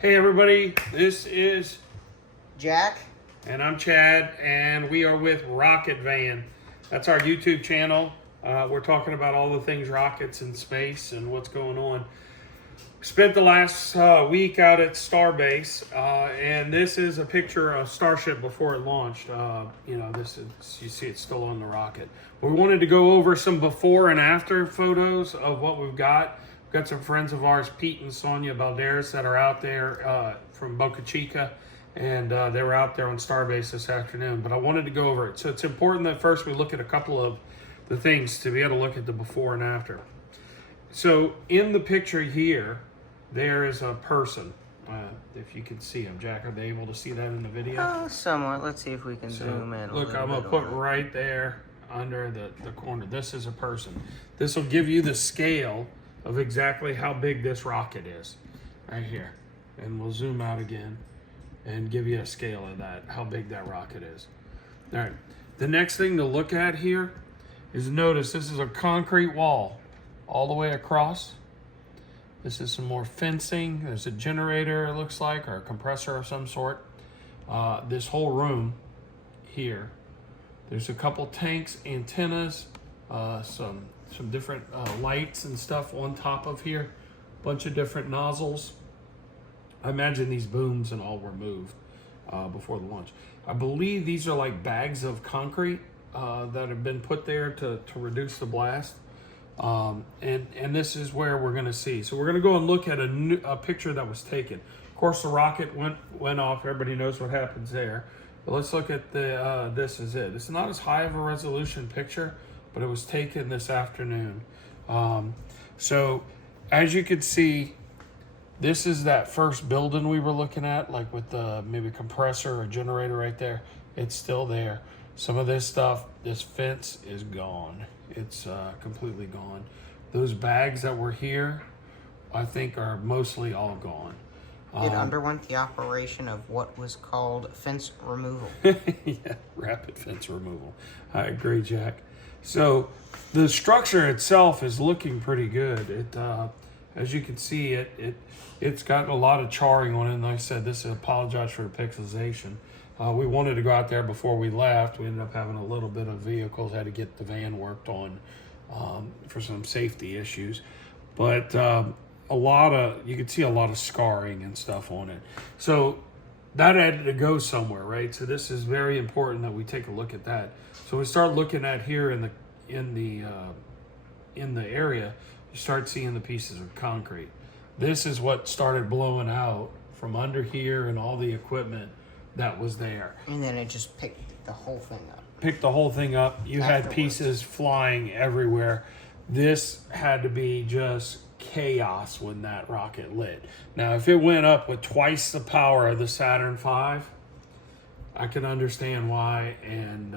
Hey everybody, this is Jack. and I'm Chad, and we are with Rocket Van. That's our YouTube channel. We're talking about all the things rockets in space and what's going on. Spent the last week out at Starbase, and this is a picture of Starship before it launched. This is, you see it's still on the rocket. We wanted to go over some before and after photos of what we've got. We've got some friends of ours, Pete and Sonia Balderas, that are out there from Boca Chica, and they were out there on Starbase this afternoon. But I wanted to go over it. So it's important that first we look at a couple of the things to be able to look at the before and after. So in the picture here, there is a person. If you can see him, Jack, are they able to see that in the video? Somewhat. Let's see if we can zoom in. Look, I'm gonna put right there under the corner. This is a person. This will give you the scale of exactly how big this rocket is, right here. And we'll zoom out again and give you a scale of that, how big that rocket is. All right. The next thing to look at here is notice this is a concrete wall all the way across. This is some more fencing. There's a generator, it looks like, or a compressor of some sort. This whole room here, there's a couple tanks, antennas, some different lights and stuff on top of here. Bunch of different nozzles. I imagine these booms and all were moved before the launch. I believe these are like bags of concrete that have been put there to reduce the blast. And this is where we're going to see. So we're going to go and look at a picture that was taken. Of course, the rocket went off. Everybody knows what happens there. But let's look at the. This is it. It's not as high of a resolution picture, but it was taken this afternoon. So as you can see, this is that first building we were looking at, like with the maybe compressor or generator right there. It's still there. Some of this stuff, this fence is gone. It's completely gone. Those bags that were here, I think, are mostly all gone. It underwent the operation of what was called fence removal. Yeah, rapid fence removal. I agree, Jack. So the structure itself is looking pretty good. It, as you can see, it's got a lot of charring on it. And like I said, this is apologize for the pixelization. We wanted to go out there before we left. We ended up having a little bit of vehicles, had to get the van worked on for some safety issues. But you could see a lot of scarring and stuff on it. So that had to go somewhere, right? So this is very important that we take a look at that. So we start looking at here in the area, you start seeing the pieces of concrete. This is what started blowing out from under here and all the equipment that was there. And then it just picked the whole thing up. Picked the whole thing up. You had pieces flying everywhere. This had to be just chaos when that rocket lit. Now, if it went up with twice the power of the Saturn V, I can understand why. And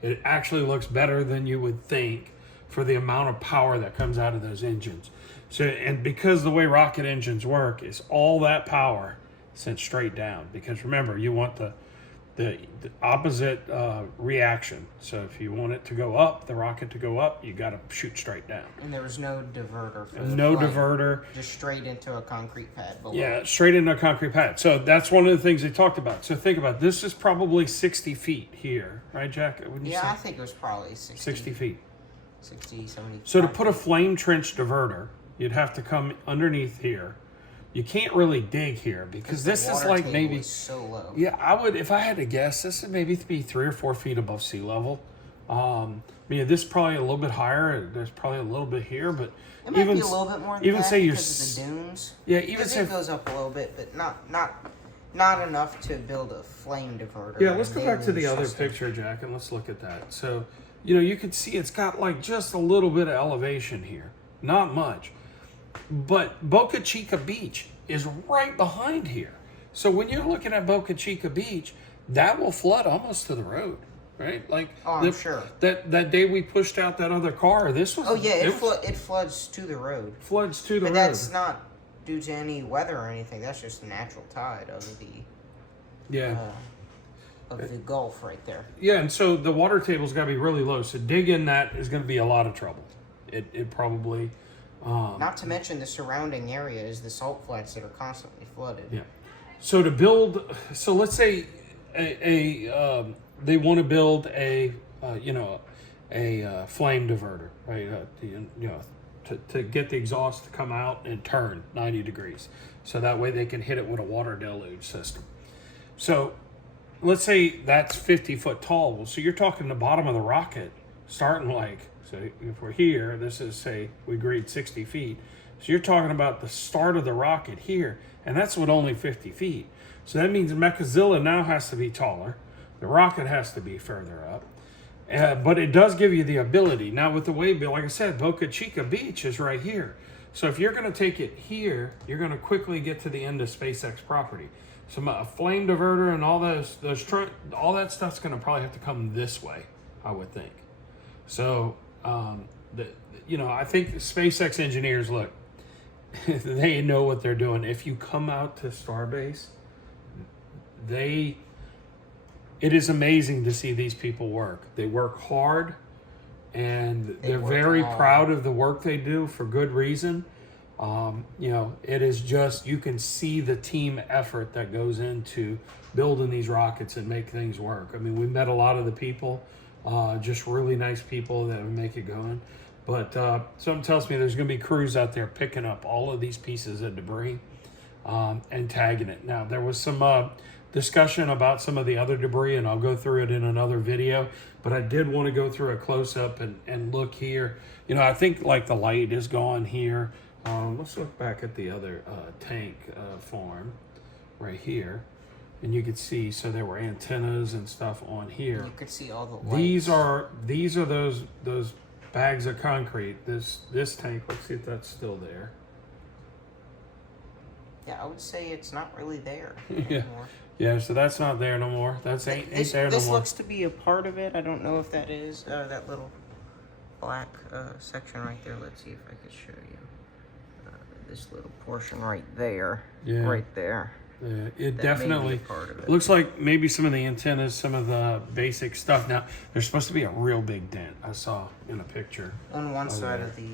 it actually looks better than you would think for the amount of power that comes out of those engines. So, and because the way rocket engines work is all that power sent straight down, because remember, you want the opposite reaction. So if you want it to go up, the rocket to go up, you got to shoot straight down. And there was no diverter for no diverter, just straight into a concrete pad below. Yeah, straight into a concrete pad. So that's one of the things they talked about. So think about it. This is probably 60 feet here, right, Jack? Wouldn't you say? I think it was probably 60 feet. 60, 70. So to put a flame trench diverter, you'd have to come underneath here. You can't really dig here because this is like maybe so low. Yeah, I would, if I had to guess, this would maybe be 3 or 4 feet above sea level. This is probably a little bit higher. There's probably a little bit here, but it might be a little bit more than even that say because of the dunes. Yeah, even say it goes up a little bit, but not enough to build a flame diverter. Yeah, let's go back to the other picture, Jack, and let's look at that. So, you can see it's got like just a little bit of elevation here, not much. But Boca Chica Beach is right behind here. So when you're looking at Boca Chica Beach, that will flood almost to the road, right? Like, I'm sure. That day we pushed out that other car, this was... Oh, yeah, it floods to the road. Floods to the road. But that's not due to any weather or anything. That's just the natural tide of the Gulf right there. Yeah, and so the water table's got to be really low. So digging that is going to be a lot of trouble. It probably... Not to mention the surrounding area is the salt flats that are constantly flooded. Yeah. So to build, so let's say they want to build a flame diverter, right? To get the exhaust to come out and turn 90 degrees, so that way they can hit it with a water deluge system. So let's say that's 50 foot tall. Well, so you're talking the bottom of the rocket, starting like, so if we're here, this is, say we agreed 60 feet. So you're talking about the start of the rocket here, and that's with only 50 feet. So that means Mechazilla now has to be taller. The rocket has to be further up. But it does give you the ability. Now with the way, like I said, Boca Chica Beach is right here. So if you're going to take it here, you're going to quickly get to the end of SpaceX property. So a flame diverter and all all that stuff's going to probably have to come this way, I would think. So, I think SpaceX engineers, look, they know what they're doing. If you come out to Starbase, it is amazing to see these people work. They work hard, and they're very proud of the work they do for good reason. It is just, you can see the team effort that goes into building these rockets and make things work. I mean, we met a lot of the people, just really nice people that would make it going. But something tells me there's going to be crews out there picking up all of these pieces of debris and tagging it. Now, there was some discussion about some of the other debris, and I'll go through it in another video. But I did want to go through a close-up and look here. I think like the light is gone here. Let's look back at the other tank farm right here. And you could see, so there were antennas and stuff on here. You could see all the lights. These are those bags of concrete. This tank, let's see if that's still there. Yeah, I would say it's not really there Yeah. anymore. Yeah, so that's not there no more. Ain't there no more. This looks to be a part of it. I don't know if that is that little black section right there. Let's see if I could show you. This little portion right there. Yeah. Right there. Yeah, it That definitely may be part of it. looks like maybe some of the antennas, some of the basic stuff. Now, there's supposed to be a real big dent, I saw in a picture. On one side of the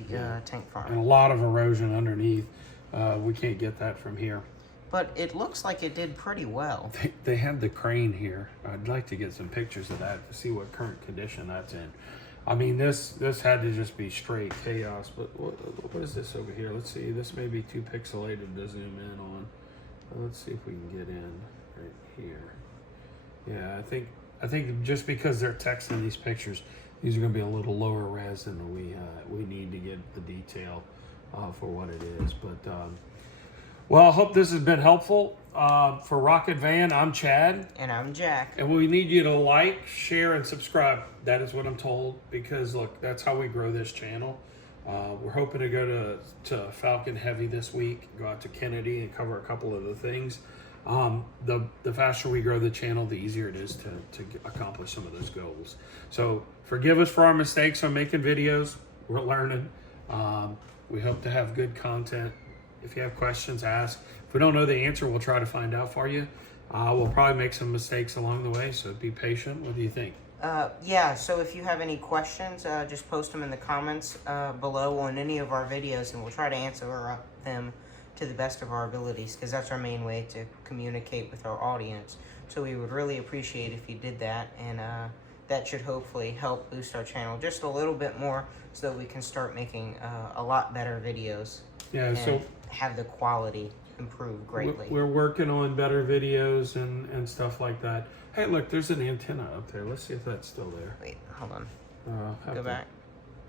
tank And a farm. lot of erosion underneath. We can't get that from here. But it looks like it did pretty well. They had the crane here. I'd like to get some pictures of that to see what current condition that's in. I mean, this had to just be straight chaos. But what is this over here? Let's see. This may be too pixelated to zoom in on. Let's see if we can get in right here. Yeah, I think just because they're texting these pictures, these are going to be a little lower res than we need to get the detail for what it is. But well, I hope this has been helpful. For Rocket Van, I'm Chad. And I'm Jack. And we need you to like, share, and subscribe. That is what I'm told, because look, that's how we grow this channel. We're hoping to go to Falcon Heavy this week, go out to Kennedy and cover a couple of the things. The faster we grow the channel, the easier it is to accomplish some of those goals. So forgive us for our mistakes on making videos. We're learning. We hope to have good content. If you have questions, ask. If we don't know the answer, we'll try to find out for you. We'll probably make some mistakes along the way, so be patient. What do you think? Yeah, so if you have any questions, just post them in the comments below on any of our videos, and we'll try to answer them to the best of our abilities, because that's our main way to communicate with our audience. So we would really appreciate if you did that, and that should hopefully help boost our channel just a little bit more, so that we can start making a lot better videos. Yeah, and so have the quality improve greatly. we're working on better videos and stuff like that. Hey, look, there's an antenna up there. Let's see if that's still there. Wait, hold on. Go back.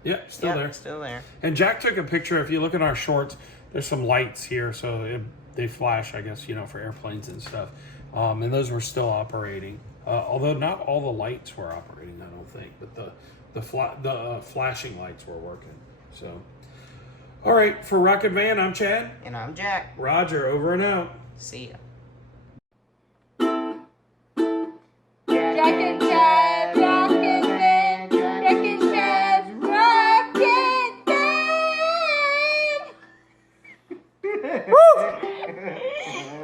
Yeah, still there. Still there. And Jack took a picture. If you look at our shorts, there's some lights here, so they flash, I guess, for airplanes and stuff. And those were still operating. Although not all the lights were operating, I don't think, but the flashing lights were working. So, all right, for Rocket Van, I'm Chad. And I'm Jack. Roger, over and out. See ya. Jack and